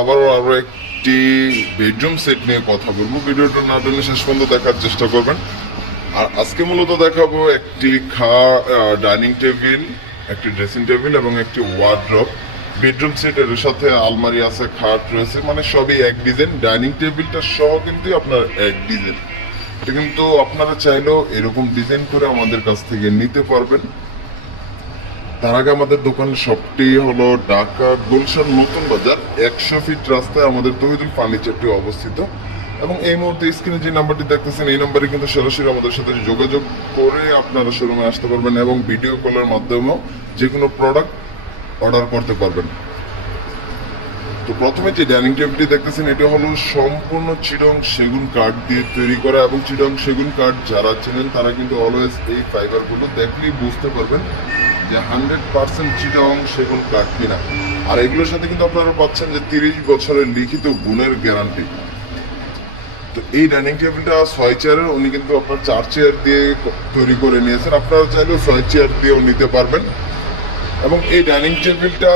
আবারও আরও একটি বেডরুম সেট নিয়ে কথা বলব। ভিডিওটা না টেনে শেষ পর্যন্ত দেখার চেষ্টা করবেন। আর আজকে মূলত দেখাবো একটি খা ডাইনিং টেবিল একটি ড্রেসিং টেবিল এবং একটি ওয়ার্ড্রপ বেডরুম সেট এর সাথে আলমারি আছে, খাট রয়েছে মানে সবই এক ডিজাইন ডাইনিং টেবিলটা সহ কিন্তু আপনার এক ডিজাইন কিন্তু আপনারা চাইলেও এরকম ডিজাইন করে আমাদের কাছ থেকে নিতে পারবেন। তার আগে আমাদের দোকানের শপটি হলো ঢাকা গুলশান নতুন বাজার। একশো ফিট রাস্তায় আমাদের তহিদুল ফার্নিচারটি অবস্থিত। এবং এই মুহূর্তে স্ক্রিনে যে নাম্বারটি দেখতেছেন, এই নাম্বারে কিন্তু সরাসরি আমাদের সাথে যোগাযোগ করে আপনারা শোরুমে আসতে পারবেন এবং ভিডিও কলের মাধ্যমেও যে কোনো প্রোডাক্ট অর্ডার করতে পারবেন। তো প্রথমে যে ডাইনিং টেবিলটি দেখতেছেন, এটা হলো সম্পূর্ণ চিরং সেগুন কাঠ দিয়ে তৈরি করা এবং চিরং সেগুন কাঠ যারা চেনেন, তারা কিন্তু অলওয়েজ এই ফাইবারগুলো দেখলেই বুঝতে পারবেন যে হান্ড্রেড পার্সেন্ট চিরং সেগুন কাঠ কিনা। আর এগুলোর সাথে কিন্তু আপনারা পাচ্ছেন যে তিরিশ বছরের লিখিত গুণের গ্যারান্টি তো এই ডাইনিং টেবিলটা ছয় চেয়ারের উনি কিন্তু আপনার চার চেয়ার দিয়ে তৈরি করে নিয়েছেন। আপনারা চাইলেও ছয় চেয়ার দিয়েও নিতে পারবেন। এবং এই ডাইনিং টেবিলটা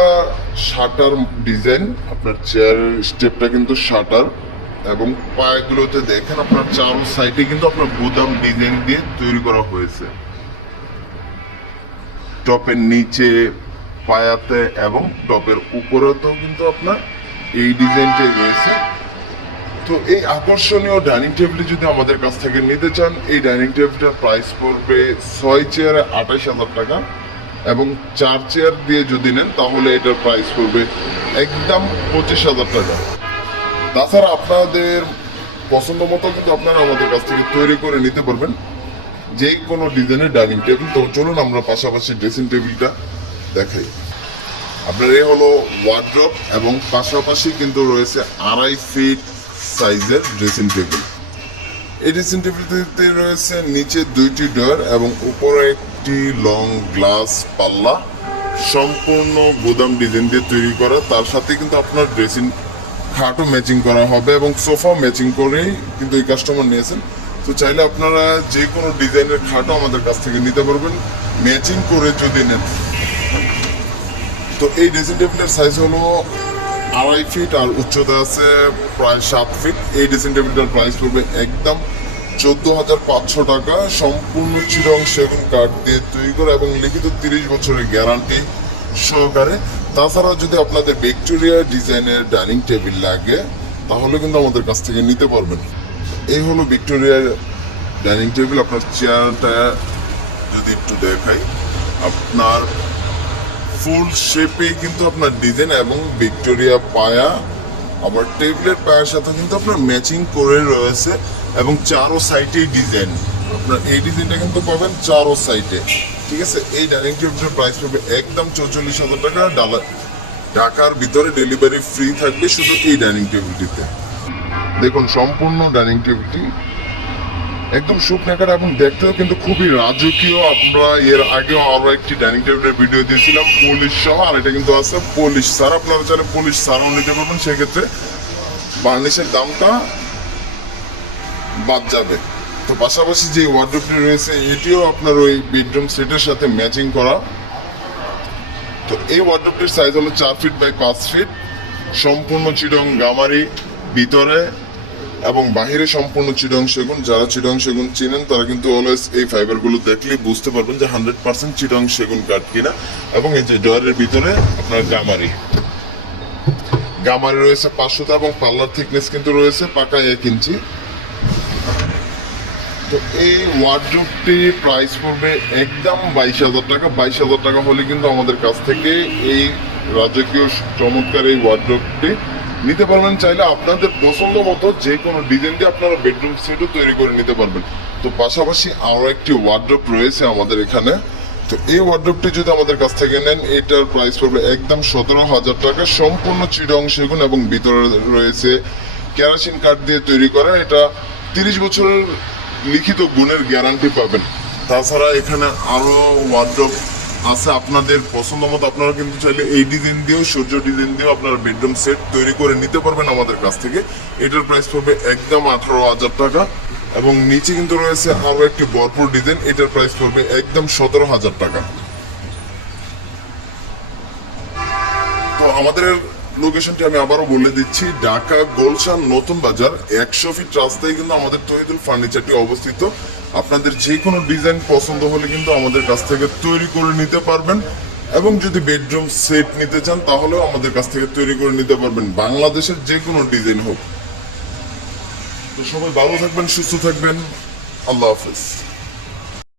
শাটার ডিজাইন, আপনার চেয়ার স্টেপটা কিন্তু শাটার। এবং পায়গুলোতে দেখেন আপনার চারো সাইডে কিন্তু আপনার গুদাম ডিজাইন দিয়ে তৈরি করা হয়েছে। টপের নিচে পায়াতে এবং টপের উপরেতেও কিন্তু আপনার এই ডিজাইনটাই রয়েছে। তো এই আকর্ষণীয় ডাইনিং টেবিলটি যদি আমাদের কাছ থেকে নিতে চান, এই ডাইনিং টেবিলটার প্রাইস পড়বে ছয় চেয়ারে আঠাশ হাজার টাকা এবং চার চেয়ার দিয়ে যদি নেন, তাহলে এটার প্রাইস পড়বে একদম পঁচিশ হাজার টাকা। তাছাড়া আপনাদের পছন্দ মতো কিন্তু আপনারা আমাদের কাছ থেকে তৈরি করে নিতে পারবেন। যে কোনো ডিজাইনের ডাইনিং টেবিল। তো চলুন আমরা পাশাপাশি ড্রেসিং টেবিলটা দেখাই। আপনার এ হলো ওয়ার্ড্রপ এবং পাশাপাশি কিন্তু রয়েছে আড়াই ফিট সাইজের ড্রেসিং টেবিল এই ড্রেসিং টেবিলটিতে রয়েছে নিচে দুইটি ডোর এবং উপরে একটি লং গ্লাস পাল্লা। সম্পূর্ণ গুদাম ডিজাইন দিয়ে তৈরি করা। তার সাথে কিন্তু আপনার ড্রেসিং খাটও ম্যাচিং করা হবে এবং সোফাও ম্যাচিং করেই কিন্তু এই কাস্টমার নিয়েছেন। তো চাইলে আপনারা যে কোনো ডিজাইনের খাটও আমাদের কাছ থেকে নিতে পারবেন। ম্যাচিং করে যদি নেন। তো এই ড্রেসিং টেবিলের সাইজ হলো আড়াই ফিট আর উচ্চতা আছে প্রায় সাত ফিট এই ড্রেসিং টেবিলটার প্রাইস পড়বে একদম চোদ্দ হাজার পাঁচশো টাকা। সম্পূর্ণ চিরং সেগুন কাঠ দিয়ে তৈরি করা এবং লিখিত তিরিশ বছরের গ্যারান্টি সহকারে। তাছাড়া যদি আপনাদের ভিক্টোরিয়া ডিজাইনের ডাইনিং টেবিল লাগে, তাহলে কিন্তু আমাদের কাছ থেকে নিতে পারবেন। এই হলো ভিক্টোরিয়ার ডাইনিং টেবিল। আপনার চেয়ারটা যদি একটু দেখাই, আপনার ফুল শেপে কিন্তু আপনার ডিজাইন এবং ভিক্টোরিয়া পায়া। আবার টেবিলের পায়ের সাথে কিন্তু আপনার ম্যাচিং করে রয়েছে এবং চারো সাইডে ডিজাইন। আপনার এই ডিজাইনটা কিন্তু পাবেন চারো সাইডে। ঠিক আছে? এই ডাইনিং টেবিলের প্রাইস পাবে একদম চৌচল্লিশ হাজার টাকা। ডালা ঢাকার ভিতরে ডেলিভারি ফ্রি থাকবে শুধু এই ডাইনিং টেবিলটিতে। দেখুন, সম্পূর্ণ ডাইনিং টেবিলটি একদম শুকনাকার এবং দেখতেও কিন্তু খুবই রাজকীয়। আমরা এর আগেও আরও একটি ডাইনিং টেবিলের ভিডিও দিয়েছিলাম পলিশ সহ আর এটা কিন্তু আছে পলিশ স্যার আপনারা চাইলে পলিশ স্যারও নিতে পারবেন, সেক্ষেত্রে বার্নিশের দামটা বাদ যাবে। তো পাশাপাশি যে ওয়ার্ড্রোপটি রয়েছে, এটিও আপনার ওই বেডরুম সেটের সাথে ম্যাচিং করা। তো এই ওয়ার্ড্রোপটির সাইজ হলো চার ফিট বাই পাঁচ ফিট সম্পূর্ণ চিরং গামারি, ভিতরে এবং বাহিরে সম্পূর্ণ চিরং সেগুন, যারা চিরং সেগুন চিনেন, তারা কিন্তু অলওয়েজ এই ফাইবারগুলো দেখলেই বুঝতে পারবেন যে হান্ড্রেড পার্সেন্ট চিরং সেগুন কাঠ কিনা। এবং এই যে ডয়ারের ভিতরে আপনার গামারি। গামারি রয়েছে পাঁচশোটা এবং পাল্লার থিকনেস কিন্তু রয়েছে পাকা এক ইঞ্চি। তো এই ওয়ার্ড্রোপটি প্রাইস পড়বে একদম বাইশ হাজার টাকা। বাইশ হাজার টাকা হলে কিন্তু আমাদের কাছ থেকে এই রাজকীয় চমৎকার এই ওয়ার্ড্রোপটি নিতে পারবেন চাইলে আপনাদের পছন্দ মতো যে কোনো ডিজাইন দিয়ে আপনারা বেডরুম সেটও তৈরি করে নিতে পারবেন। তো পাশাপাশি আরও একটি ওয়ার্ড্রোপ রয়েছে আমাদের এখানে। তো এই ওয়ার্ড্রোপটি যদি আমাদের কাছ থেকে নেন, এটার প্রাইস পড়বে একদম সতেরো হাজার টাকা। সম্পূর্ণ চিরং সেগুন এবং ভিতরে রয়েছে কেরাসিন কাঠ দিয়ে তৈরি করা। এটা তিরিশ বছরের লিখিত গুণের গ্যারান্টি পাবেন। তাছাড়া এখানে আরও ওয়ার্ড্রপ আছে আপনাদের পছন্দ মতো, আপনারা কিন্তু চাইলে এই ডিজাইন দিয়েও, সূর্য ডিজাইন দিয়েও আপনারা বেডরুম সেট তৈরি করে নিতে পারবেন আমাদের কাছ থেকে। এটার প্রাইস পড়বে একদম আঠারো হাজার টাকা এবং নিচে কিন্তু রয়েছে আরও একটি ভরপুর ডিজাইন এটার প্রাইস পড়বে একদম সতেরো হাজার টাকা। তো আমাদের লোকেশনটি আমি আবারও বলে দিচ্ছি, ঢাকা গোলশান নতুন বাজার, একশো ফিট রাস্তায় কিন্তু আমাদের তহিদুল ফার্নিচারটি অবস্থিত। আপনাদের যে কোনো ডিজাইন পছন্দ হলে কিন্তু আমাদের কাছ থেকে তৈরি করে নিতে পারবেন। এবং যদি বেডরুম সেট নিতে চান, তাহলেও আমাদের কাছ থেকে তৈরি করে নিতে পারবেন। বাংলাদেশের যে কোনো ডিজাইন হোক। তো সবাই ভালো থাকবেন, সুস্থ থাকবেন। আল্লাহ হাফিজ।